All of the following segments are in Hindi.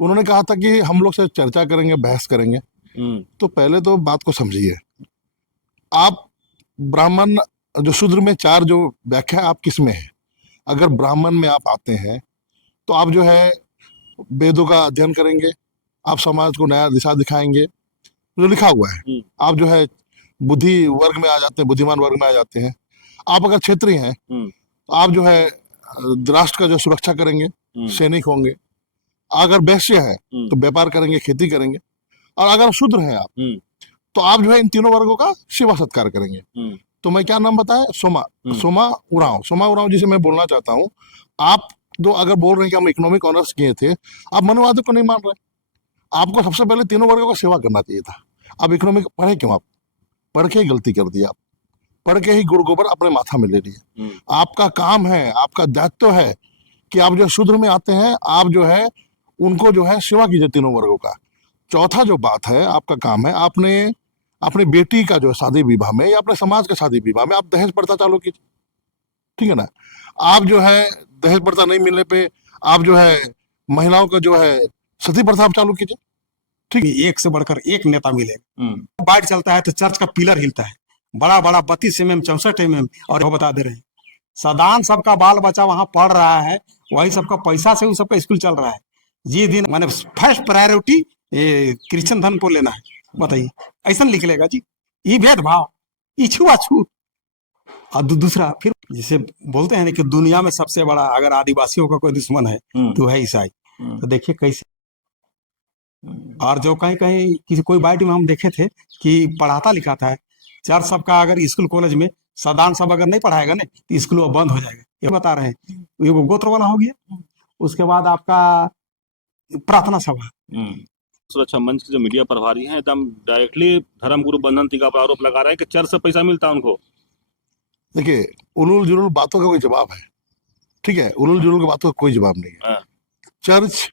उन्होंने कहा था कि हम लोग से चर्चा करेंगे, बहस करेंगे। तो पहले तो बात को समझिए। आप ब्राह्मण जो शूद्र में चार जो व्याख्या आप किस में है? अगर ब्राह्मण में आप आते हैं तो आप जो है वेदों का अध्ययन करेंगे, आप समाज को नया दिशा दिखाएंगे, जो लिखा हुआ है। आप जो है बुद्धि वर्ग में आ जाते हैं, बुद्धिमान वर्ग में आ जाते हैं। आप अगर क्षेत्रीय हैं तो आप जो है राष्ट्र का जो सुरक्षा करेंगे, सैनिक होंगे। अगर वैश्य है तो व्यापार करेंगे, खेती करेंगे। और अगर शूद्र हैं आप तो आप जो है इन तीनों वर्गों का सेवा सत्कार करेंगे। तो मैं क्या नाम बताया? सोमा सोमा उरांव जिसे मैं बोलना चाहता हूँ। आप जो अगर बोल रहे हैं कि हम इकोनॉमिक ऑनर्स किए थे, आप मनोवाद को नहीं मान रहे। आपको सबसे पहले तीनों वर्गों का सेवा करना चाहिए था। आप इकोनॉमिक पढ़े क्यों? आप पढ़ के ही गलती कर दी। आप पढ़ के ही गुड़ गोबर अपने माथा में ले लिए। आपका काम है, आपका दायित्व है कि आप जो शूद्र में आते हैं, आप जो है उनको जो है सेवा कीजिए तीनों वर्गों का। चौथा जो बात है, आपका काम है, आपने अपनी बेटी का जो शादी विवाह में या अपने समाज का शादी विवाह में आप दहेज प्रथा चालू कीजिए। ठीक है ना? आप जो है दहेज प्रथा नहीं मिलने पे आप जो है महिलाओं का जो है सती प्रथा आप चालू कीजिए। ठीक, एक से बढ़कर एक नेता मिलेगा। बाइट चलता है तो चर्च का पिलर हिलता है, बड़ा बड़ा 32 mm 64 mm। और वो बता दे रहे हैं सदान सबका बाल बच्चा वहां पढ़ रहा है, वही सबका पैसा से उस सबका स्कूल चल रहा है। ये दिन माने फर्स्ट प्रायोरिटी क्रिश्चियन धर्म को लेना है। बताइए ऐसा निकलेगा जी? ये भेदभाव, ये छुआछूत। और दूसरा फिर जिसे बोलते हैं कि दुनिया में सबसे बड़ा अगर आदिवासियों का कोई दुश्मन है तो है ईसाई। तो देखिए कैसे। और जो कहीं कहीं किसी कोई बाइट में हम देखे थे कि पढ़ाता लिखाता है चर्च सबका अगर स्कूल कॉलेज में सदान सब अगर नहीं पढ़ाएगा ना तो स्कूल वो बंद हो जाएगा। ये बता रहे हैं। ये वो गोत्र वाला हो गया। उसके बाद आपका प्रार्थना सभा। सुरक्षा मंच के जो मीडिया प्रभारी हैं एकदम डायरेक्टली धर्म गुरु बंधन टीका पर आरोप लगा रहे हैं कि चर्च से पैसा मिलता है उनको। देखिए, उलूल जुलूल बातों का कोई जवाब है? ठीक है, उलूल जुलूल की बातों का कोई जवाब नहीं है। चर्च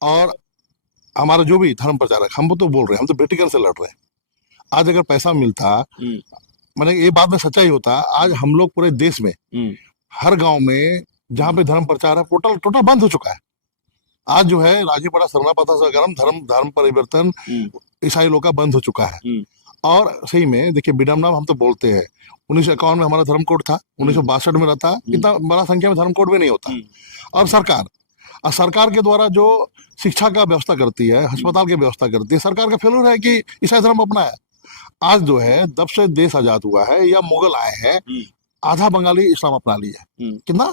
और हमारा जो भी धर्म प्रचारक, हम तो बोल रहे हैं, हम तो वेटिकन से लड़ रहे हैं। आज अगर पैसा मिलता, मैंने ये बात में सच्चाई होता, आज हम लोग पूरे देश में हर गांव में जहां पे धर्म प्रचार है टोटल बंद हो चुका है। आज जो है राजीपड़ा सरना पथा सरगरम धर्म परिवर्तन ईसाई लोग का बंद हो चुका है। और सही में देखिए, विडम्बना हम तो बोलते हैं 1951 में हमारा धर्म कोड था, 1962 में रहता, इतना बड़ा संख्या में धर्म कोड भी नहीं होता। और सरकार के द्वारा जो शिक्षा का व्यवस्था करती है, अस्पताल की व्यवस्था करती है, सरकार का फेल्यूर है कि ईसाई धर्म अपनाया। आज जो है जब से देश आजाद हुआ है या मुगल आए हैं, आधा बंगाली इस्लाम अपना लिया है। कितना?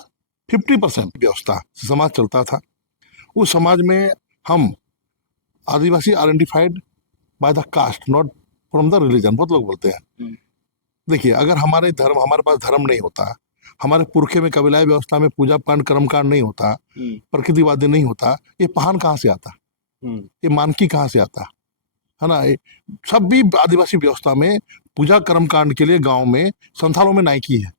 50% व्यवस्था समाज चलता था। उस समाज में हम Adivasi identified by the caste, not from the religion, बहुत लोग बोलते हैं। देखिए, अगर हमारे पास धर्म नहीं होता, हमारे पुरखे में कबीलाई व्यवस्था में पूजा कांड कर्म कांड नहीं होता, प्रकृतिवादी नहीं होता, ये पहान कहाँ से आता? ये मानकी कहाँ से आता? है ना? सब भी आदिवासी व्यवस्था में पूजा कर्म कांड के लिए गांव में संथालों में नायकी है,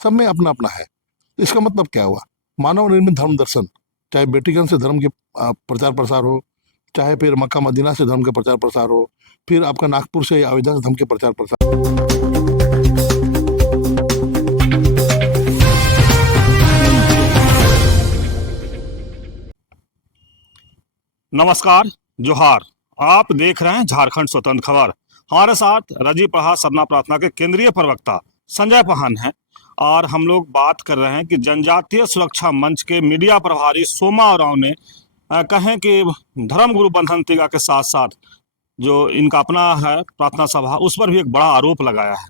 सब में अपना अपना है। तो इसका मतलब क्या हुआ? मानव निर्मित धर्म दर्शन, चाहे वेटिकन से धर्म के प्रचार प्रसार हो, चाहे फिर मक्का मदीना से धर्म के प्रचार प्रसार हो, फिर आपका नागपुर से अयोध्या से धर्म के प्रचार प्रसार। नमस्कार, जोहार। आप देख रहे हैं झारखंड स्वतंत्र खबर। हमारे साथ रजीपड़ा सरना प्रार्थना के केंद्रीय प्रवक्ता संजय पहान हैं और हम लोग बात कर रहे हैं कि जनजातीय सुरक्षा मंच के मीडिया प्रभारी सोमा उरांव ने कहें कि धर्म गुरु बंधन टीका के साथ साथ जो इनका अपना है प्रार्थना सभा, उस पर भी एक बड़ा आरोप लगाया है।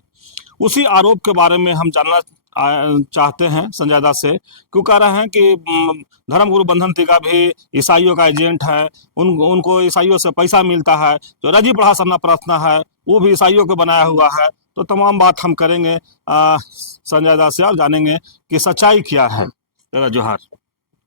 उसी आरोप के बारे में हम जानना चाहते हैं संजय दास से, क्यों कह रहे हैं कि धर्म गुरु बंधन टीका भी ईसाइयों का एजेंट है, उनको ईसाइयों से पैसा मिलता है। जो रजीपड़ा सरना प्रार्थना है वो भी ईसाइयों को बनाया हुआ है। तो तमाम बात हम करेंगे संजय दास से और जानेंगे कि सच्चाई क्या है। जोहार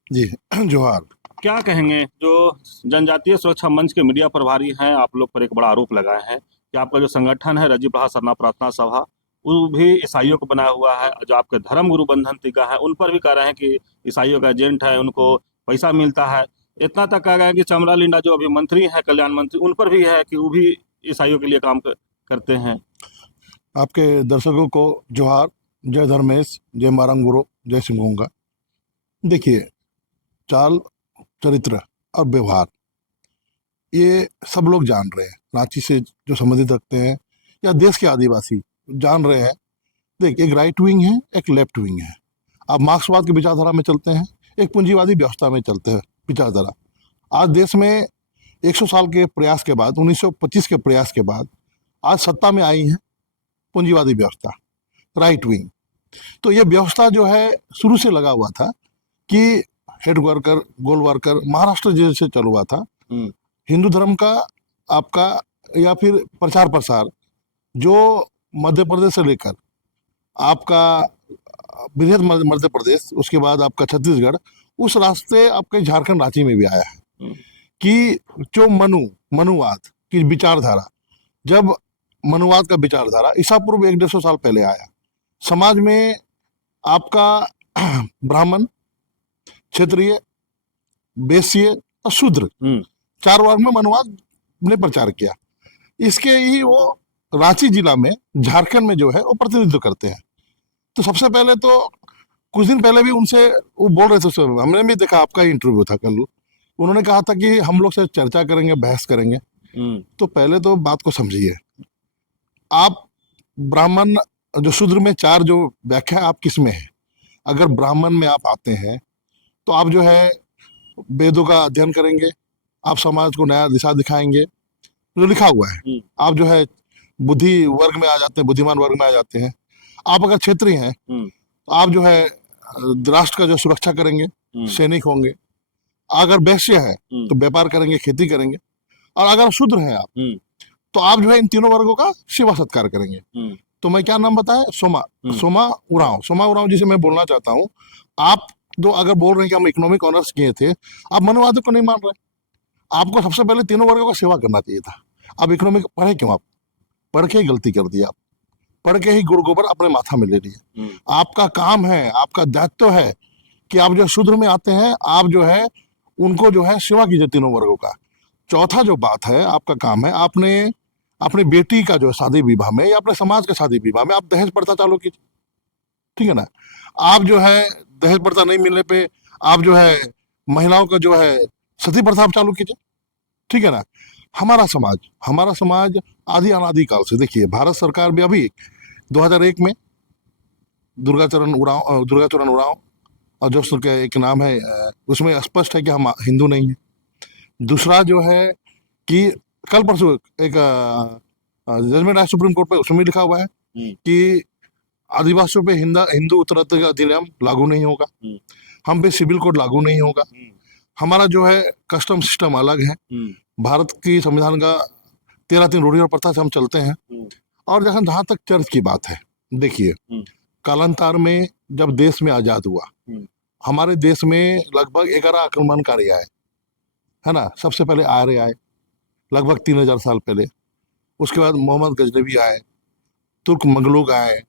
जी। जोहार। क्या कहेंगे, जो जनजातीय सुरक्षा मंच के मीडिया प्रभारी हैं, आप लोग पर एक बड़ा आरोप लगाए हैं कि आपका जो संगठन है रजीपड़ा सरना प्रार्थना सभा, वो भी ईसाइयों को बनाया हुआ है। जो आपके धर्म गुरु बंधन टीका है उन पर भी कह रहे हैं कि ईसाइयों का एजेंट है, उनको पैसा मिलता है। इतना तक कहा गया कि चमरा लिंडा जो अभी मंत्री है, कल्याण मंत्री, उन पर भी है कि वो भी ईसाइयों के लिए काम करते हैं। आपके दर्शकों को जोहार, जय धर्मेश, जय मारंग गुरु, जय सिंह। देखिए, चाल चरित्र और व्यवहार ये सब लोग जान रहे हैं, रांची से जो संबंधित रखते हैं या देश के आदिवासी जान रहे हैं। देख, एक राइट विंग है, एक लेफ्ट विंग है। आप मार्क्सवाद की विचारधारा में चलते हैं, एक पूंजीवादी व्यवस्था में चलते हैं विचारधारा। आज देश में 100 साल के प्रयास के बाद, 1925 के प्रयास के बाद आज सत्ता में आई है पूंजीवादी व्यवस्था, राइट विंग। तो ये व्यवस्था जो है शुरू से लगा हुआ था कि हेड वर्कर, गोल वर्कर, महाराष्ट्र जैसे चल हुआ था। हिंदू धर्म का आपका या फिर प्रचार प्रसार जो मध्य प्रदेश से लेकर आपका बृहद मध्य प्रदेश, उसके बाद आपका छत्तीसगढ़, उस रास्ते आपके झारखंड रांची में भी आया है कि जो मनुवाद की विचारधारा, जब मनुवाद का विचारधारा ईसा पूर्व 150 साल पहले आया, समाज में आपका ब्राह्मण, क्षत्रिय, वैश्य और शूद्र 4 वर्ग में मनुवाद ने प्रचार किया। इसके ही वो रांची जिला में, झारखंड में जो है वो प्रतिनिधित्व करते हैं। तो सबसे पहले तो कुछ दिन पहले भी उनसे वो बोल रहे थे, हमने भी देखा, आपका ही इंटरव्यू था कल, उन्होंने कहा था कि हम लोग से चर्चा करेंगे, बहस करेंगे। तो पहले तो बात को समझिए, आप ब्राह्मण जो शूद्र में 4 जो व्याख्या आप किस में है। अगर ब्राह्मण में आप आते हैं तो आप जो है वेदों का अध्ययन करेंगे, आप समाज को नया दिशा दिखाएंगे, जो लिखा हुआ है। आप जो है बुद्धि वर्ग में आ जाते हैं, बुद्धिमान वर्ग में आ जाते हैं। आप अगर क्षेत्रीय हैं तो आप जो है राष्ट्र का जो सुरक्षा करेंगे, सैनिक होंगे। अगर वैश्य है तो व्यापार करेंगे, खेती करेंगे। और अगर शूद्र हैं आप तो आप जो है इन तीनों वर्गों का सेवा सत्कार करेंगे। तो मैं क्या नाम बताया, सोमा उरांव जिसे मैं बोलना चाहता हूँ। आप जो अगर बोल रहे हैं कि हम इकोनॉमिक ऑनर्स किए थे, आप मनुवाद को नहीं मान रहे। आपको सबसे पहले तीनों वर्गों का सेवा करना चाहिए था। आप इकोनॉमिक पढ़े क्यों? आप पढ़ के ही गलती कर दी। आप पढ़ के ही गुड़ गोबर अपने माथा में ले लिए। आपका काम है, आपका दायित्व है कि आप जो शूद्र में आते हैं, आप जो है उनको जो है सेवा कीजिए तीनों वर्गों का। चौथा जो बात है, आपका काम है, आपने अपनी बेटी का जो शादी विवाह में या अपने समाज के शादी विवाह में आप दहेज प्रथा चालू कीजिए, ठीक है ना। आप जो है दहेज प्रथा नहीं मिलने पे आप जो है महिलाओं का जो है सती प्रथा आप चालू कीजिए, ठीक है ना। हमारा समाज आदि अनादि काल से, देखिए भारत सरकार भी अभी 2001 में दुर्गाचरण उरांव और जो उसका एक नाम है, उसमें स्पष्ट है कि हम हिंदू नहीं है। दूसरा जो है कि कल परसों एक जजमेंट आया सुप्रीम कोर्ट पे, उसमें भी लिखा हुआ है कि आदिवासियों पे हिंदू उत्तराधिकार अधिनियम लागू नहीं होगा, हम पे सिविल कोड लागू नहीं होगा। हमारा जो है कस्टम सिस्टम अलग है। भारत की संविधान का 13 रूढ़ी और प्रथा से हम चलते हैं। और जहाँ तक चर्च की बात है, देखिए कालांतर में जब देश में आजाद हुआ, हमारे देश में लगभग 11 आक्रमणकारी आए, है ना। सबसे पहले आर्य आए लगभग 3000 साल पहले, उसके बाद मोहम्मद गजनवी आए, तुर्क मंगलूक आए,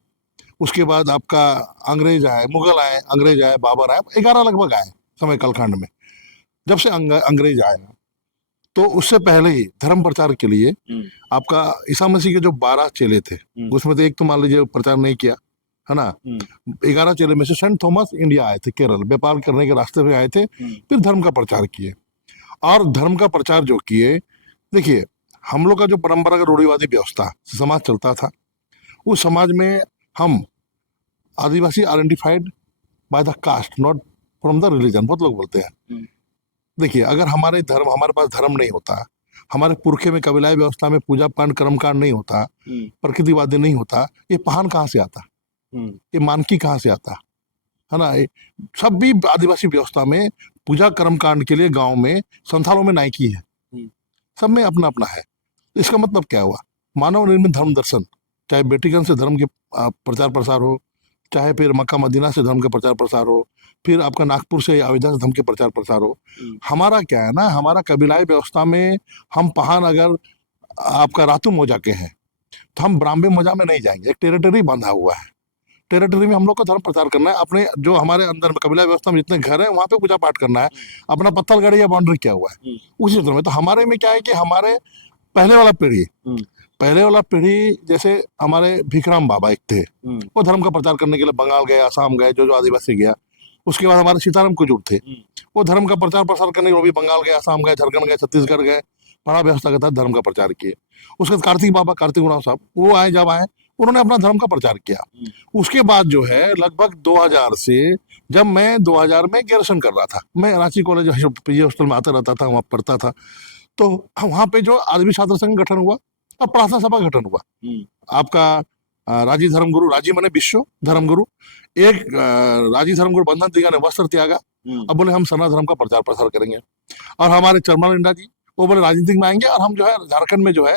उसके बाद आपका अंग्रेज आए, मुगल आए, अंग्रेज आए, बाबर आए, 11 लगभग आए समय कालखंड में। जब से अंग्रेज आए, तो उससे पहले ही धर्म प्रचार के लिए आपका ईसा मसीह के जो 12 चेले थे, उसमें तो एक तो मान लीजिए प्रचार नहीं किया, है ना। 11 चेले में से सेंट थॉमस इंडिया आए थे, केरल व्यापार करने के रास्ते में आए थे, फिर धर्म का प्रचार किए। और धर्म का प्रचार जो किए, देखिए हम लोग का जो परंपरागत रूढ़िवादी व्यवस्था समाज चलता था, उस समाज में हम Adivasi identified by the caste, not from the religion. बहुत लोग बोलते हैं, देखिए अगर हमारे पास धर्म नहीं होता, हमारे पुरखे में कबीलाई व्यवस्था में पूजा पाठ कर्मकांड नहीं होता, प्रकृतिवादी नहीं होता, ये पहान कहाँ से आता, ये मानकी कहाँ से आता, है ना। सब भी आदिवासी व्यवस्था में पूजा कर्मकांड के लिए गांव में संथालों में नायकी है, सब में अपना अपना है। इसका मतलब क्या हुआ, मानव निर्मित धर्म दर्शन, चाहे बेटीगंज से धर्म के प्रचार प्रसार हो, चाहे फिर मक्का मदीना से धर्म के प्रचार प्रसार हो, फिर आपका नागपुर से अयोध्या से धर्म के प्रचार प्रसार हो। हमारा क्या है ना, हमारा कबीलाई व्यवस्था में हम पहान अगर आपका रातू मोजा के हैं तो हम ब्राह्मण मोजा में नहीं जाएंगे। एक टेरिटरी बांधा हुआ है, टेरिटरी में हम लोग को धर्म प्रचार करना है। अपने जो हमारे अंदर कबीलाई व्यवस्था में जितने घर है वहाँ पे पूजा पाठ करना है। अपना पत्थलगढ़ या बाउंड्री क्या हुआ है उसी क्षेत्र में। तो हमारे में क्या है कि हमारे पहले वाला पीढ़ी जैसे हमारे भीखराम बाबा एक थे, वो धर्म का प्रचार करने के लिए बंगाल गए, आसाम गए, जो आदिवासी गया, उसके बाद हमारे सीताराम कुजूर थे, वो धर्म का प्रचार प्रसार करने वो भी बंगाल गए, असम गए, झारखंड गए, छत्तीसगढ़ गए, बड़ा व्यवस्था के तहत धर्म का प्रचार किए। उसके बाद कार्तिक बाबा, कार्तिक उरांव साहब, वो आए, जब आए उन्होंने अपना धर्म का प्रचार किया। उसके बाद जो है लगभग 2000 से, जब मैं 2000 में ग्रेजुएशन कर रहा था, मैं रांची कॉलेज पीजी हॉस्टल में आता रहता था, वहाँ पढ़ता था, तो वहाँ पे जो आदमी छात्र संघ गठन हुआ और प्रार्थना सभा गठन हुआ। आपका राजी धर्मगुरु, राजी माने विश्व धर्मगुरु, एक राजी धर्मगुरु बंधन दिगा ने वस्त्र त्यागा, अब बोले हम सनातन धर्म का प्रचार प्रसार करेंगे। और हमारे चरमन इंडा जी, वो बोले राजनीतिक में आएंगे और हम जो है झारखंड में जो है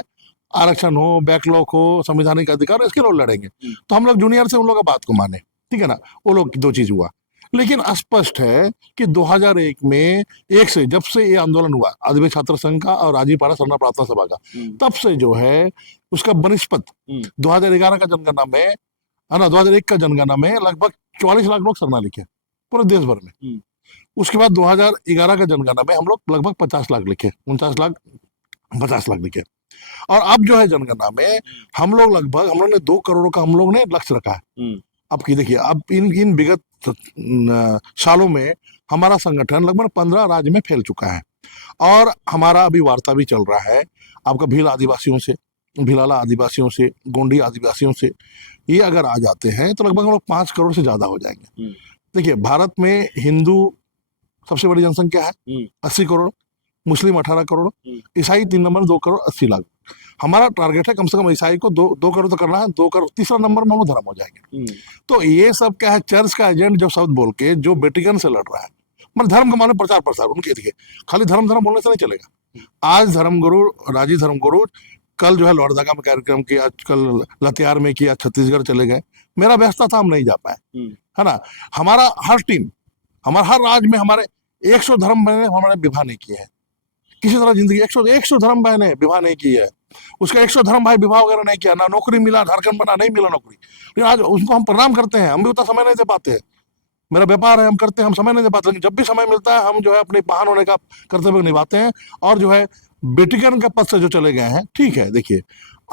आरक्षण हो, बैकलॉग हो, संवैधानिक अधिकार, इसके लोग लड़ेंगे। तो हम लोग जूनियर से उन लोगों का बात को माने, ठीक है ना, वो लोग दो चीज हुआ। लेकिन स्पष्ट है कि 2001 में, एक से जब से ये आंदोलन हुआ आदिवासी छात्र संघ का और राजीपाड़ा सरना प्रार्थना सभा का, तब से जो है उसका बनिस्पत 2011 का जनगणना में, है ना, 2001 का जनगणना में लगभग 44 लाख लोग सरना लिखे पूरे देश भर में। उसके बाद 2011 का जनगणना में हम लोग लगभग 50 लाख लिखे, 49 लाख, 50 लाख लिखे। और अब जो है जनगणना में हम लोग लगभग, हम लोग ने 2 करोड़ का हम लोग ने लक्ष्य रखा है। अब की देखिए, अब इन विगत सालों में हमारा संगठन लगभग 15 राज्य में फैल चुका है और हमारा अभी वार्ता भी चल रहा है आपका भील आदिवासियों से, भिलाला आदिवासियों से, गोंडी आदिवासियों से। ये अगर आ जाते हैं तो लगभग हम लोग 5 करोड़ से ज्यादा हो जाएंगे। देखिए, भारत में हिंदू सबसे बड़ी जनसंख्या है 80 करोड़, मुस्लिम 18 करोड़, ईसाई 3 नंबर 2 करोड़ 80 लाख। हमारा टारगेट है कम से कम ईसाई को 2 करोड़ तो करना है, 2 करोड़, तीसरा नंबर में हम लोग धर्म हो जाएंगे। तो ये सब क्या है, चर्च का एजेंट जो शब्द बोल के जो बेटिकन से लड़ रहा है, मतलब धर्म का माने प्रचार प्रसार, उनके देखिए खाली धर्म धर्म बोलने से नहीं चलेगा। आज धर्मगुरु, राजी धर्मगुरु, कल जो है लोहरदगा में कार्यक्रम किया, कल लतियार में किया, छत्तीसगढ़ चले गए। मेरा व्यवस्था था, हम नहीं जा पाए, है ना। हमारा हर टीम, हमारा हर राज्य में हमारे 100 धर्म बहने हमारे विवाह नहीं किए हैं किसी तरह जिंदगी। 100 धर्म बहने विवाह नहीं की है, उसका 100 धर्म भाई विवाह वगैरह नहीं किया, ना नौकरी मिला, झारखंड बना, नहीं मिला नौकरी। लेकिन आज उसको हम प्रणाम करते हैं, हम भी उतना समय नहीं दे पाते हैं, मेरा व्यापार है, हम करते हैं, हम समय नहीं दे पाते, लेकिन जब भी समय मिलता है हम जो है अपने महान होने का कर्तव्य निभाते हैं। और जो है बेटिकन के पद से जो चले गए हैं, ठीक है, देखिए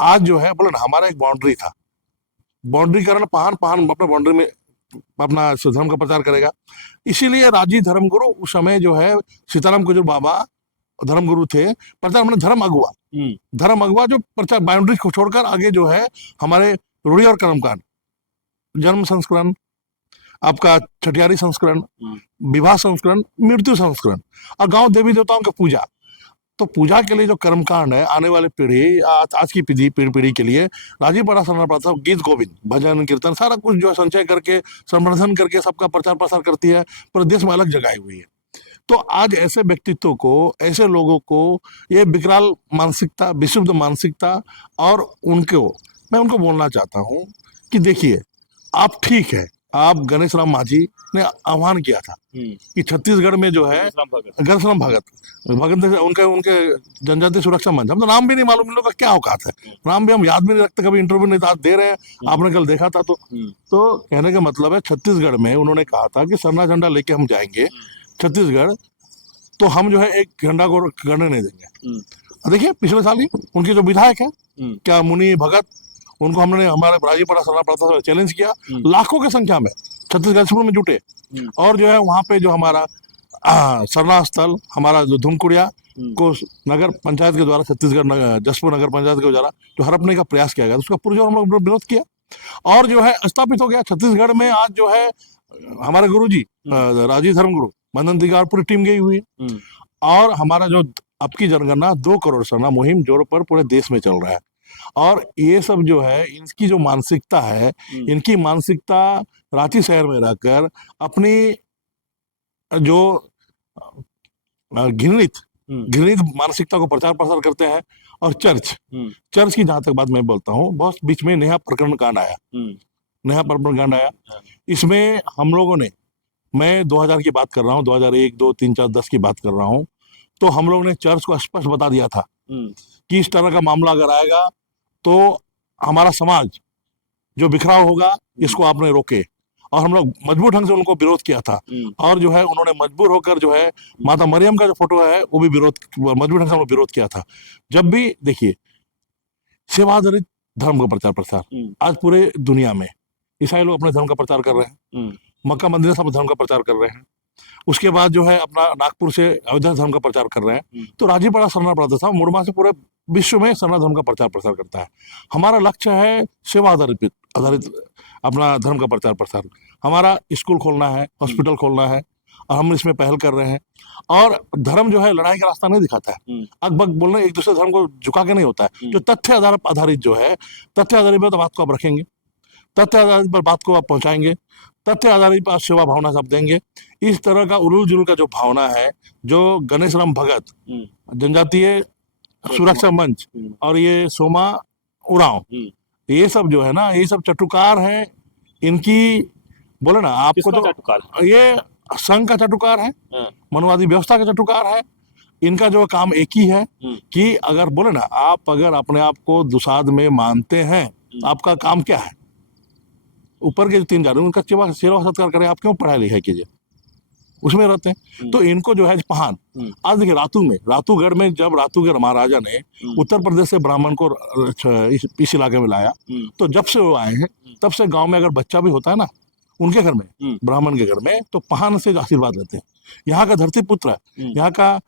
आज जो है बोले ना, हमारा एक बाउंड्री था, बाउंड्री करना, पहान अपने बाउंड्री में अपना धर्म का प्रचार करेगा। इसीलिए राजी धर्मगुरु उस समय जो है सीताराम कुजूर बाबा धर्मगुरु थे, प्रचार मैंने धर्म अगुआ जो प्रचार बाउंड्री को छोड़कर आगे जो है हमारे रूढ़ी और कर्मकांड, जन्म संस्करण, आपका छठियारी संस्करण, विवाह संस्करण, मृत्यु संस्करण, और गांव देवी देवताओं की पूजा। तो पूजा के लिए जो कर्मकांड है, आने वाले पीढ़ी, आज की पीढ़ी के लिए राजीपाड़ा सरना प्रार्थना, गीत गोविंद, भजन कीर्तन, सारा कुछ जो है संचय करके, संवर्धन करके सबका प्रचार प्रसार करती है, पूरे देश में अलग जगह हुई है। तो आज ऐसे व्यक्तित्व को, ऐसे लोगों को ये विकराल मानसिकता, विशुद्ध मानसिकता, और मैं उनको बोलना चाहता हूँ कि देखिए, आप ठीक है, आप गणेश राम मांझी ने आह्वान किया था कि छत्तीसगढ़ में जो है गणेश राम भगत उनके जनजातीय सुरक्षा मंच, हम तो नाम भी नहीं मालूम इन लोगों का क्या औकात है, नाम भी हम याद भी नहीं रखते, कभी इंटरव्यू नहीं आज दे रहे हैं, आपने कल देखा था। तो कहने का मतलब है, छत्तीसगढ़ में उन्होंने कहा था कि सरना झंडा लेके हम जाएंगे छत्तीसगढ़, तो हम जो है एक झंडा को करने नहीं देंगे। देखिए पिछले साल ही उनके जो विधायक है, क्या मुनि भगत, उनको हमने हमारे राजीपाड़ा सरना प्रार्थना से चैलेंज किया, लाखों की संख्या में छत्तीसगढ़ में जुटे, और जो है वहाँ पे जो हमारा सरना स्थल, हमारा जो धुमकुड़िया को नगर पंचायत के द्वारा, छत्तीसगढ़ जसपुर नगर पंचायत के द्वारा जो हड़पने का प्रयास किया गया, उसका पुरजोर हम लोग विरोध किया, और जो है स्थापित हो गया छत्तीसगढ़ में। आज जो है हमारे गुरुजी राजी धर्मगुरु बंधन दिगार पूरी टीम गई हुई है, और हमारा जो अब की जनगणना 2 करोड़ सरना मुहिम जोर पर पूरे देश में चल रहा है। और ये सब जो है, इनकी जो मानसिकता है, इनकी मानसिकता रांची शहर में रहकर अपनी जो घृणित मानसिकता को प्रचार प्रसार करते हैं। और चर्च की जहां तक बात मैं बोलता हूँ, बहुत बीच में नेहा प्रकरण कांड आया, इसमें हम लोगों ने, मैं 2000 की बात कर रहा हूँ, 2001, 2, 3, 4, 10 की बात कर रहा हूँ, तो हम लोग ने चर्च को स्पष्ट बता दिया था कि इस तरह का मामला अगर आएगा तो हमारा समाज जो बिखराव होगा, इसको आपने रोके। और हम लोग मजबूर ढंग से उनको विरोध किया था, और जो है उन्होंने मजबूर होकर जो है माता मरियम का जो फोटो है वो भी मजबूर ढंग से विरोध किया था। जब भी देखिए, सेवा आधारित धर्म का प्रचार प्रसार आज पूरे दुनिया में ईसाई लोग अपने धर्म का प्रचार कर रहे हैं, मक्का मदीना सब धर्म का प्रचार कर रहे हैं। उसके बाद जो है अपना नागपुर से अयोध्या धर्म का प्रचार कर रहे हैं। तो राजीपड़ा सरना प्रातः साहब मुड़मा से पूरे विश्व में सरना धर्म का प्रचार प्रसार करता है। हमारा लक्ष्य है सेवा आधारित आधारित अपना धर्म का प्रचार प्रसार। हमारा स्कूल खोलना है, हॉस्पिटल खोलना है, और हम इसमें पहल कर रहे हैं। और धर्म जो है लड़ाई का रास्ता नहीं दिखाता है, अकबक बोलना एक दूसरे धर्म को झुका के नहीं होता है। जो तथ्य आधारित जो है, तथ्य आधारित पर बात को आप रखेंगे, तथ्य आधारित पर बात को आप पहुंचाएंगे, तथ्य आधारित पर सेवा भावना से आप देंगे। इस तरह का उलूल जुलूल का जो भावना है, जो गणेश राम भगत, जनजातीय सुरक्षा मंच और ये सोमा उरांव, ये सब जो है ना, ये सब चटुकार हैं। इनकी बोले ना आपको, तो ये संघ का चटुकार है, मनवादी व्यवस्था का चटुकार है। इनका जो काम एक ही है कि अगर बोले ना आप अगर अपने आप को दुसाध में मानते हैं, आपका काम क्या है? ऊपर के जो 3 जा रहे हैं उनका सेवा सत्कार करें, आप क्यों पढ़ाई लिखाई कीजिए, उसमें रहते हैं। तो इनको जो है पहान, आज देखिए रातूगढ़ में जब रातूगढ़ महाराजा ने उत्तर प्रदेश से ब्राह्मण को इस इलाके में लाया, तो जब से वो आए हैं तब से गांव में अगर बच्चा भी होता है ना उनके घर में, ब्राह्मण के घर में, तो पहान से आशीर्वाद लेते हैं। यहाँ का धरती पुत्र, यहाँ का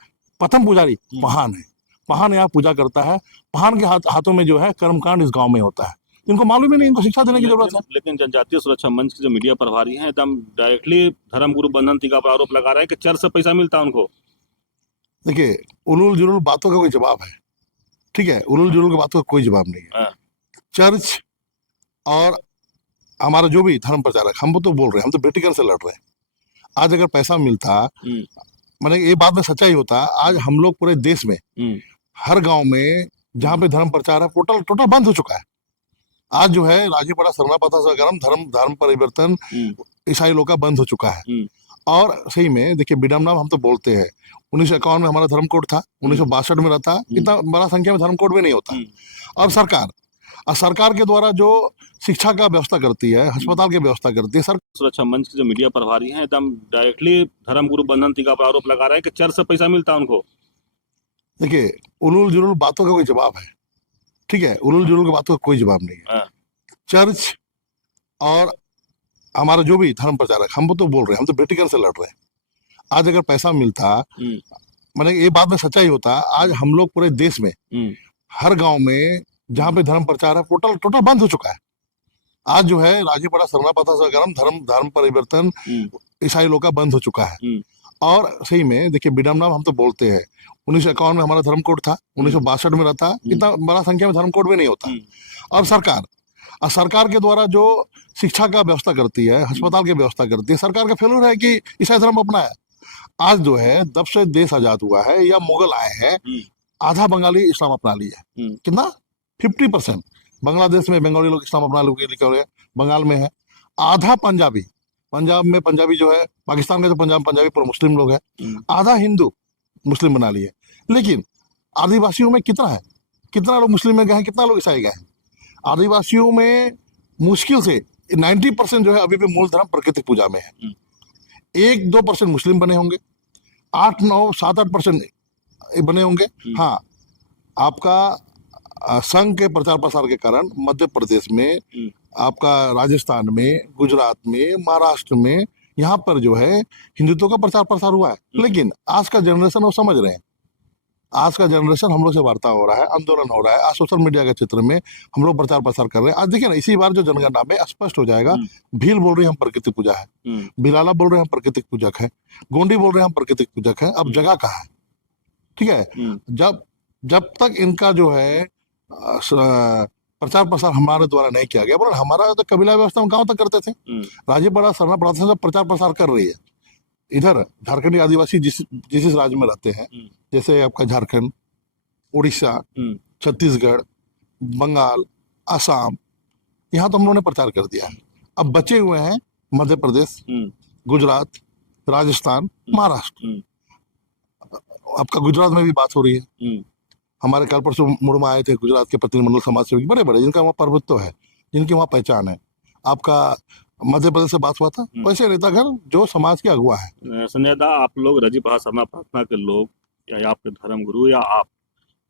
प्रथम पुजारी पहान है। पहान यहाँ पूजा करता है। पहान के हाथों में जो है कर्मकांड इस गांव में होता है। इनको मालूम ही नहीं, इनको शिक्षा देने की जरूरत है। लेकिन जनजातीय सुरक्षा मंच के जो मीडिया प्रभारी हैं एकदम डायरेक्टली धर्मगुरु बंधन टीका पर आरोप लगा रहे हैं कि चर्च से पैसा मिलता है उनको। देखिए, उलूल जुलूल बातों का कोई जवाब है, ठीक है, उलूल जुलूल की बातों का कोई जवाब नहीं है। चर्च और हमारा जो भी धर्म प्रचारक, हम तो बोल रहे हैं, हम तो वेटिकन से लड़ रहे हैं। आज अगर पैसा मिलता, मैंने ये बात में सच्चाई होता, आज हम लोग पूरे देश में हर गांव में जहाँ पे धर्म प्रचार है टोटल बंद हो चुका है। आज जो है राजीपड़ा सरना प्रातः धर्म परिवर्तन ईसाई लोग का बंद हो चुका है। और सही में देखिए, विडम्बना हम तो बोलते हैं 1951 में हमारा धर्म कोड था, 1962 में रहता, इतना बड़ा संख्या में धर्म कोड भी नहीं होता। और सरकार के द्वारा जो शिक्षा का व्यवस्था करती है, अस्पताल की व्यवस्था करती है। सुरक्षा मंच के जो मीडिया प्रभारी हैं एकदम डायरेक्टली धर्मगुरु बंधन टीका पर आरोप लगा रहे हैं कि चर्च से पैसा मिलता है उनको। देखिए, उलूल जुलूल बातों का कोई जवाब है, ठीक है, उलूल जुलूल की बातों का कोई जवाब नहीं है। चर्च और हमारा जो भी धर्म प्रचारक, हम तो बोल रहे हैं, हम तो वेटिकन से लड़ रहे हैं। आज अगर पैसा मिलता, मैंने ये बात में सच्चाई होता, आज हम लोग पूरे देश में हर गांव में जहाँ पे धर्म प्रचार है टोटल बंद हो चुका है। आज जो है राजीपड़ा सरना प्रातः धर्म परिवर्तन ईसाई लोग का बंद हो चुका है। और सही में देखिए, विडम्बना हम तो बोलते हैं 1951 में हमारा धर्म कोड था, 1962 में रहता, इतना बड़ा संख्या में धर्म कोड भी नहीं होता। और सरकार के द्वारा जो शिक्षा का व्यवस्था करती है, अस्पताल की व्यवस्था करती है, सरकार का फेल्यूर है कि ईसाई धर्म अपना है। आज जो है जब से देश आजाद हुआ है या मुगल आए हैं, आधा बंगाली इस्लाम अपना लिया है। कितना? 50% बांग्लादेश में बंगाली लोग इस्लाम अपना लिखे हुए, बंगाल में है। आधा पंजाब में पंजाबी जो है, पाकिस्तान के तो पंजाबी पर मुस्लिम लोग हैं। आधा हिंदू मुस्लिम बना लिए। लेकिन आदिवासियों में कितना लोग मुस्लिम में गए हैं, कितना लोग ईसाई गए हैं? आदिवासियों में मुश्किल से 90% जो है अभी भी मूल धर्म प्राकृतिक पूजा में है। 1-2% मुस्लिम बने होंगे, 8-9-7-8% बने होंगे। हाँ, आपका संघ के प्रचार प्रसार के कारण मध्य प्रदेश में, आपका राजस्थान में, गुजरात में, महाराष्ट्र में, यहाँ पर जो है हिंदुत्व का प्रचार प्रसार हुआ है। लेकिन आज का जनरेशन वो समझ रहे हैं। आज का जनरेशन हम लोग से वार्ता हो रहा है, आंदोलन हो रहा है। आज सोशल मीडिया के क्षेत्र में हम लोग प्रचार प्रसार कर रहे हैं। आज देखिए ना, इसी बार जो जनगणना में स्पष्ट हो जाएगा। भील बोल रहे हैं हम प्राकृतिक पूजा है, भिलाला बोल रहे हैं हम प्राकृतिक पूजक है, गोंडी बोल रहे हैं हम प्राकृतिक पूजक है। अब जगह कहाँ है? ठीक है, जब तक इनका जो है प्रचार प्रसार हमारे द्वारा नहीं किया गया, बोले हमारा तो कबीला व्यवस्था हम गाँव तक करते थे। राजीपड़ा सरना प्रातः से प्रचार प्रसार कर रही है। इधर झारखंडी आदिवासी जिस राज्य में रहते हैं, जैसे आपका झारखंड, उड़ीसा, छत्तीसगढ़, बंगाल, असम, यहाँ तो हम लोगों ने प्रचार कर दिया है। अब बचे हुए हैं मध्य प्रदेश, गुजरात, राजस्थान, महाराष्ट्र। आपका गुजरात में भी बात हो रही है। हमारे कल परसों मुड़मा आए थे गुजरात के प्रतिनिधिमंडल समाज सेवक, बड़े जिनका वहाँ प्रभुत्व है, जिनकी वहाँ पहचान है। आपका मध्य प्रदेश से बात हुआ था, वैसे नेतागण जो समाज के अगुवा है। संजय दा, आप लोग राजीपड़ा सरना प्रार्थना के लोग या आपके धर्मगुरु या आप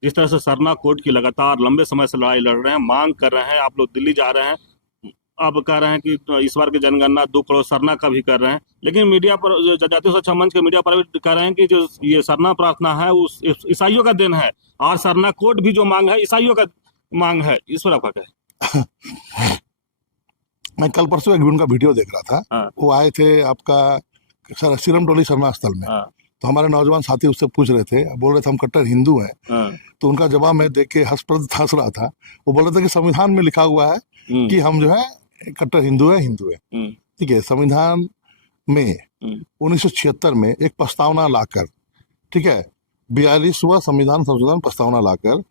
जिस तरह से सरना कोड की लगातार लंबे समय से लड़ाई लड़ रहे हैं, मांग कर रहे हैं, आप लोग दिल्ली जा रहे हैं, अब कह रहे हैं कि इस बार की जनगणना 2 करोड़ सरना का भी कर रहे हैं, लेकिन मीडिया पर जो जनजातीय सुरक्षा मंच के मीडिया पर भी कह रहे हैं कि जो ये सरना प्रार्थना है उस ईसाइयों का देन है, और सरना कोड भी जो मांग है ईसाइयों का मांग है। इस पर आपका क्या है? मैं कल परसों एक उनका वीडियो देख रहा था। हाँ। वो आए थे आपका सर सिरम टोली शरणा स्थल में। हाँ। तो हमारे नौजवान साथी उससे पूछ रहे थे, बोल रहे थे हम कट्टर हिंदू हैं। हाँ। तो उनका जवाब मैं देख के हंस रहा था। वो बोल रहे थे कि संविधान में लिखा हुआ है कि हम जो है कट्टर हिंदू है। ठीक है, संविधान में 1976 में एक प्रस्तावना लाकर, ठीक है, 42वां संविधान संशोधन प्रस्तावना लाकर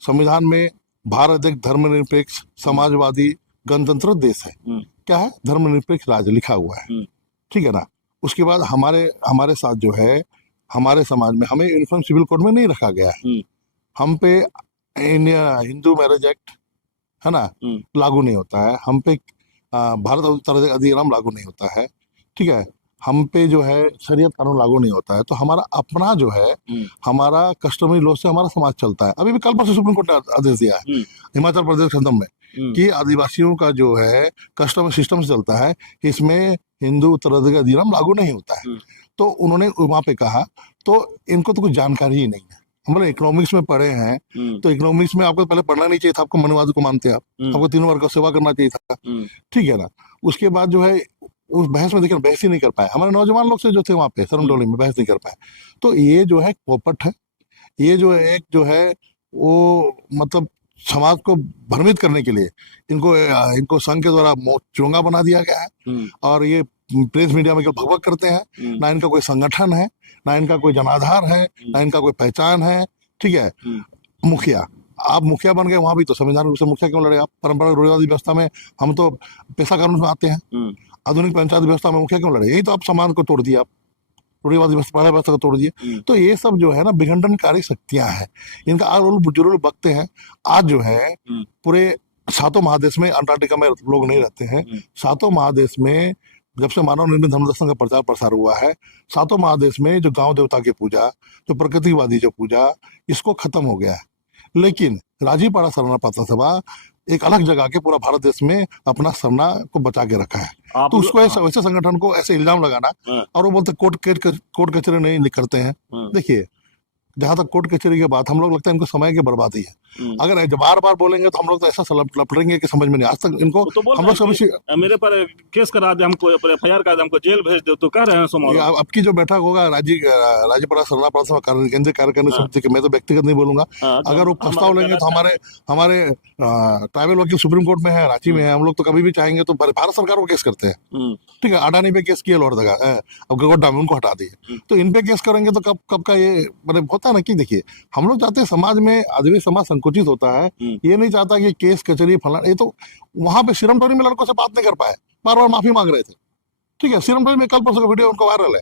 संविधान में भारत एक धर्मनिरपेक्ष समाजवादी गणतंत्र देश है। क्या है? धर्मनिरपेक्ष राज्य लिखा हुआ है। ठीक है ना। उसके बाद हमारे साथ जो है हमारे समाज में हमें यूनिफॉर्म सिविल कोड में नहीं रखा गया है। हम पे इंडिया हिंदू मैरिज एक्ट है ना लागू नहीं होता है। हम पे भारत उत्तराधिकार अधिनियम लागू नहीं होता है। ठीक है, हम पे जो है शरीयत कानून लागू नहीं होता है। तो हमारा अपना जो है हमारा कस्टमरी लॉ से हमारा समाज चलता है। अभी भी कल परसों सुप्रीम कोर्ट ने आदेश दिया है हिमाचल प्रदेश खंडम में कि आदिवासियों का जो है कस्टमर सिस्टम से चलता है, इसमें हिंदू उत्तराधिकार अधिनियम लागू नहीं होता है। तो उन्होंने वहां पे कहा, तो इनको तो कुछ जानकारी ही नहीं है। हम लोग इकोनॉमिक्स में पढ़े हैं, तो इकोनॉमिक्स में आपको पहले पढ़ना नहीं चाहिए था। आपको मनवाद को मानते हैं आपको 3 वर्ग का सेवा करना चाहिए था। ठीक है ना। उसके बाद जो है उस बहस में देखिए बहस ही नहीं कर पाए। हमारे नौजवान लोग से जो थे वहां पे शरम टोली में बहस नहीं कर पाए। तो ये जो है पोपट है, ये जो है एक जो है वो मतलब समाज को भ्रमित करने के लिए इनको संघ के द्वारा चोंगा बना दिया गया है। और ये प्रेस मीडिया में भगभग करते हैं। ना इनका कोई संगठन है, ना इनका कोई जनाधार है, ना इनका कोई पहचान है। ठीक है, मुखिया, आप मुखिया बन गए वहां भी तो संविधान रूप से मुखिया क्यों लड़े आप? परंपरागत रूढ़िवादी व्यवस्था में हम तो पेशा कानून में आते हैं। आधुनिक पंचायत व्यवस्था में मुखिया क्यों लड़े? यही तो आप समाज को तोड़ दिया, आप रूढ़िवादी व्यवस्था को तोड़ दिए। तो ये सब जो है ना विघटनकारी शक्तियां हैं। इनका जरूर बकते हैं। आज जो है पूरे 7 महादेश में, अंटार्कटिका में लोग नहीं रहते हैं। 7 महादेश में जब से मानव निर्मित धर्म दर्शन का प्रचार प्रसार हुआ है, 7 महादेश में जो गांव देवता की पूजा, जो प्रकृतिवादी जो पूजा, इसको खत्म हो गया है। लेकिन राजीपाड़ा सरना प्रार्थना सभा एक अलग जगह के पूरा भारत देश में अपना सरना को बचा के रखा है। तो उसको वैसे संगठन को ऐसे इल्जाम लगाना, और वो बोलते कोर्ट कचहरी नहीं करते हैं। देखिए, जहां तक कोर्ट कचहरी की बात, हम लोग लगता है इनको समय की बर्बादी है। अगर बार बार बोलेंगे तो हम लोग तो ऐसा लपटेंगे कि समझ में नहीं। आज तक इनको तो हम लोग मेरे पर केस करा दे, हमको FIR करा दे, हमको जेल भेज दे, तो कह रहे हैं अब की जो बैठक होगा राजीपाड़ा सरना प्रार्थना केंद्रीय कार्यकारिणी समिति के, मैं तो व्यक्तिगत नहीं बोलूंगा। अगर वो प्रस्ताव लेंगे तो हमारे ट्राइबल वकील सुप्रीम कोर्ट में है, रांची में है। हम लोग तो कभी भी चाहेंगे तो भारत सरकार को केस करते हैं। ठीक है, अडानी पे केस किया लोहरदगा, अब गगोड्डा में उनको हटा दिए। तो इन पे केस करेंगे तो कब का ये मतलब होता है ना कि देखिए, हम लोग चाहते हैं समाज में आदिवासी समाज संकुचित होता है। ये नहीं चाहता कि केस कचहरी फलाना। ये तो वहां पे सिरम टोली में लड़कों से बात नहीं कर पाए, बार बार माफी मांग रहे थे। ठीक है, सिरम टोली में कल परसों का वीडियो उनको वायरल है।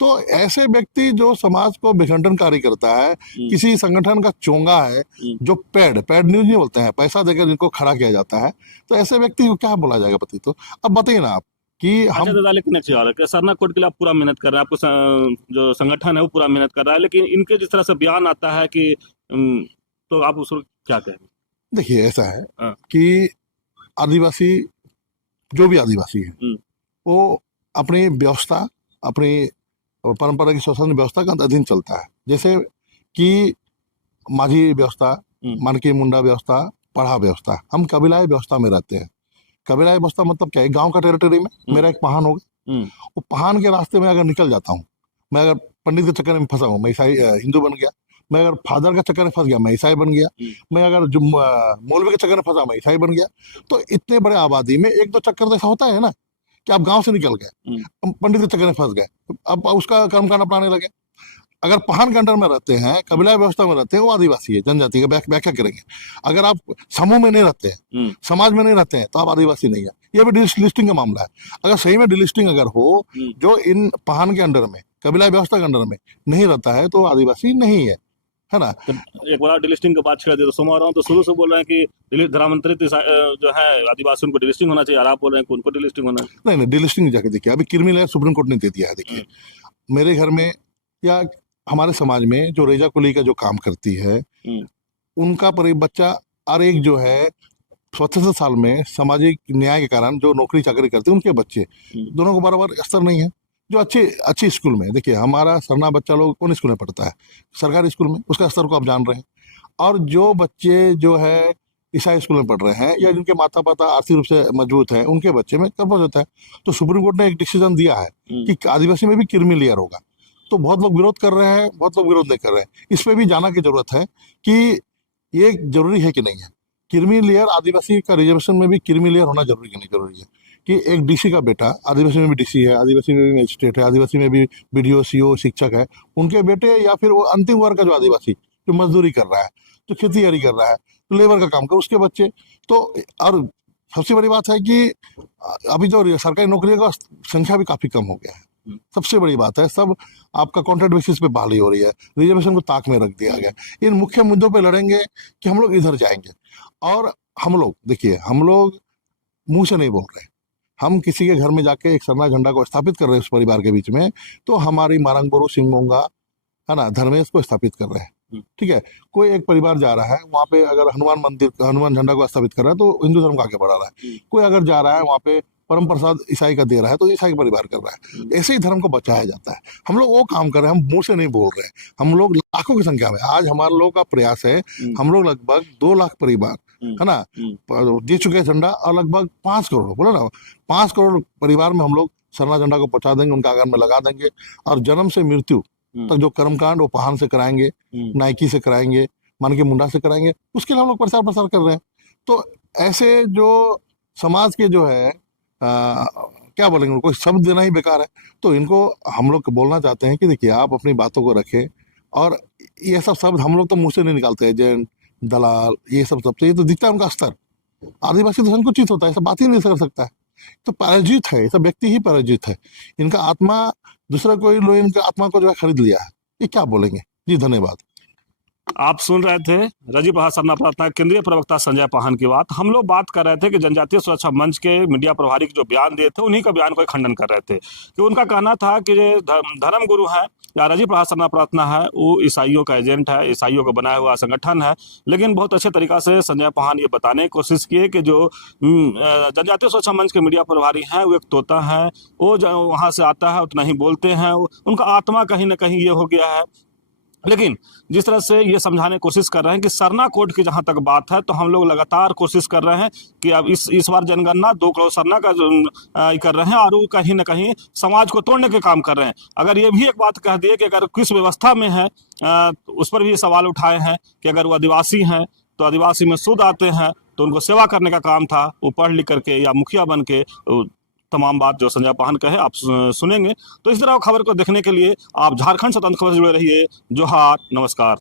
तो ऐसे व्यक्ति जो समाज को विघटनकारी करता है, किसी संगठन का चोंगा है, जो पेड न्यूज नहीं बोलते हैं, पैसा देकर जिनको खड़ा किया जाता है, तो ऐसे व्यक्ति को क्या बोला जाएगा पति? तो अब बताइए ना आप कि हम लेकिन एक चीज, सरना कोड के लिए आप पूरा मेहनत कर रहे हैं, आपको जो संगठन है वो पूरा मेहनत कर रहा है, लेकिन इनके जिस तरह से बयान आता है कि तो आप उसको क्या कहेंगे? देखिए, ऐसा है कि आदिवासी जो भी आदिवासी है वो अपनी व्यवस्था, अपनी परंपरा की शासन व्यवस्था का अधीन चलता है। जैसे कि माझी व्यवस्था, मानकी मुंडा व्यवस्था, पढ़ा व्यवस्था, हम कबीलाई व्यवस्था में रहते हैं। कबीलाई व्यवस्था मतलब क्या है? गांव का टेरिटरी में मेरा एक पहान होगा, वो पहान के रास्ते में अगर निकल जाता हूँ, मैं अगर पंडित के चक्कर में फंसा हूँ, मैं ईसाई हिंदू बन गया। मैं अगर फादर का चक्कर में फंस गया, मैं ईसाई बन गया। मैं अगर जो मौलवी के चक्कर में फंसा, मैं ईसाई बन गया। तो इतने बड़े आबादी में 1-2 चक्कर ऐसा होता है ना कि आप गांव से निकल गए, पंडित के चक्कर में फंस गए, अब उसका कर्मकांड अपनाने लगे। अगर पहान के अंडर में रहते हैं, कबीला व्यवस्था में रहते हैं, वो आदिवासी है, जनजाति का व्याख्या करेंगे। अगर आप समूह में नहीं रहते हैं, समाज में नहीं रहते हैं, तो आप आदिवासी नहीं है। ये भी डिलिस्टिंग का मामला है। अगर सही में डिलिस्टिंग अगर हो, जो इन पहान के अंडर में, कबीला व्यवस्था के अंडर में नहीं रहता है, तो आदिवासी नहीं है ना। तो एक बार डिलिस्टिंग की बात छेड़ दे, तो सोमवार तो शुरू से बोल रहे हैं कि धर्मांतरित जो है आदिवासी, उनको डिलिस्टिंग होना चाहिए, और आप बोल रहे हैं कि उनको डिलिस्टिंग होना चाहिए। नहीं, डिलिस्टिंग जाके देखिए, अभी क्रिमिनल सुप्रीम कोर्ट ने दे दिया है। देखिए, मेरे घर में या हमारे समाज में जो रेजा कुली का जो काम करती है, उनका बच्चा और एक जो है 77 साल में सामाजिक न्याय के कारण जो नौकरी चाकरी करते हैं उनके बच्चे दोनों को बराबर स्तर नहीं है। जो अच्छे अच्छे स्कूल में, देखिए हमारा सरना बच्चा लोग कौन स्कूल में पढ़ता है? सरकारी स्कूल में, उसका स्तर को आप जान रहे हैं। और जो बच्चे जो है ईसाई स्कूल में पढ़ रहे हैं या जिनके माता पिता आर्थिक रूप से मजबूत हैं, उनके बच्चे में कर्पस होता है। तो सुप्रीम कोर्ट ने एक डिसीजन दिया है कि आदिवासी में भी क्रीमी लेयर होगा। तो बहुत लोग विरोध कर रहे हैं, बहुत लोग विरोध नहीं कर रहे हैं। इस पे भी जाना की जरूरत है कि ये जरूरी है कि नहीं है। क्रीमी लेयर आदिवासी का रिजर्वेशन में भी क्रीमी लेयर होना जरूरी है, नहीं जरूरी है कि एक डीसी का बेटा, आदिवासी में भी डीसी है, आदिवासी में भी मजिस्ट्रेट है, आदिवासी में भी बीडीओ सीओ शिक्षक है, उनके बेटे या फिर वो अंतिम वर्ग का जो आदिवासी जो मजदूरी कर रहा है, जो खेतीबाड़ी कर रहा है, तो लेबर का काम कर, उसके बच्चे तो। और सबसे बड़ी बात है कि अभी जो सरकारी नौकरियों का संख्या भी काफी कम हो गया है। सबसे बड़ी बात है, सब आपका कॉन्ट्रैक्ट बेसिस पे बहाली हो रही है, रिजर्वेशन को ताक में रख दिया गया। इन मुख्य मुद्दों पे लड़ेंगे कि हम लोग इधर जाएंगे। और हम लोग देखिए, हम लोग मुंह से नहीं बोल रहे, हम किसी के घर में जाके एक सरना झंडा को स्थापित कर रहे हैं उस परिवार के बीच में, तो हमारी मारंग बोरो सिंगोंगा है ना धर्मेश को स्थापित कर रहे हैं। ठीक है, कोई एक परिवार जा रहा है वहाँ पे, अगर हनुमान मंदिर हनुमान झंडा को स्थापित कर रहा है तो हिंदू धर्म को आगे बढ़ा रहा है। कोई अगर जा रहा है वहाँ पे परम प्रसाद ईसाई का दे रहा है तो ईसाई का परिवार कर रहा है। ऐसे ही धर्म को बचाया जाता है। हम लोग वो काम कर रहे हैं, हम मुंह से नहीं बोल रहे हैं। हम लोग लाखों की संख्या में, आज हमारे लोग का प्रयास है, हम लोग लगभग 2 लाख परिवार है ना दे चुके हैं झंडा, और लगभग 5 करोड़ बोला ना, 5 करोड़ परिवार में हम लोग सरना झंडा को पहुंचा देंगे, उनका आंगन में लगा देंगे। और जन्म से मृत्यु तक जो कर्मकांड वो पहान से कराएंगे, नाइकी से कराएंगे, मन के मुंडा से कराएंगे, उसके लिए हम लोग प्रचार प्रसार कर रहे हैं। तो ऐसे जो समाज के जो है क्या बोलेंगे, उनको शब्द देना ही बेकार है। तो इनको हम लोग बोलना चाहते हैं कि देखिए, आप अपनी बातों को रखें, और ये सब शब्द हम लोग तो मुंह से नहीं निकालते, एजेंट दलाल ये सब शब्द, ये तो दिखता है उनका स्तर। आदिवासी तो संकुचित होता है, ऐसा बात ही नहीं कर सकता है। तो पराजित है, ये सब व्यक्ति ही पराजित है। इनका आत्मा, दूसरा कोई लोग इनका आत्मा को जो है खरीद लिया है। ये क्या बोलेंगे जी, धन्यवाद। आप सुन रहे थे रजी प्रहार सरना प्रार्थना केंद्रीय प्रवक्ता संजय पाहन की बात। हम लोग बात कर रहे थे कि जनजातीय सुरक्षा मंच के मीडिया प्रभारी जो बयान दिए थे, उन्हीं का बयान को खंडन कर रहे थे कि उनका कहना था कि धर्म गुरु है या रजी प्रहार सरना प्रार्थना है, वो ईसाइयों का एजेंट है, ईसाइयों का बनाया हुआ संगठन है। लेकिन बहुत अच्छे तरीका से संजय पाहन ये बताने की कोशिश किए कि जो जनजातीय सुरक्षा मंच के मीडिया प्रभारी हैं, वो एक तोता है, वो वहाँ से आता है उतना ही बोलते हैं, उनका आत्मा कहीं ना कहीं ये हो गया है। लेकिन जिस तरह से ये समझाने की कोशिश कर रहे हैं कि सरना कोड की जहां तक बात है, तो हम लोग लगातार कोशिश कर रहे हैं कि अब इस बार जनगणना 2 करोड़ सरना का कर रहे हैं, और वो कहीं ना कहीं समाज को तोड़ने के काम कर रहे हैं। अगर ये भी एक बात कह दिए कि अगर किस व्यवस्था में है, उस पर भी सवाल उठाए हैं कि अगर वो आदिवासी हैं तो आदिवासी में सूद आते हैं, तो उनको सेवा करने का काम था, वो पढ़ लिख करके या मुखिया बन के तमाम बात जो संजय पाहन कहे आप सुनेंगे। तो इस तरह खबर को देखने के लिए आप झारखंड स्वतंत्र खबर से जुड़े रहिए। जोहार, नमस्कार।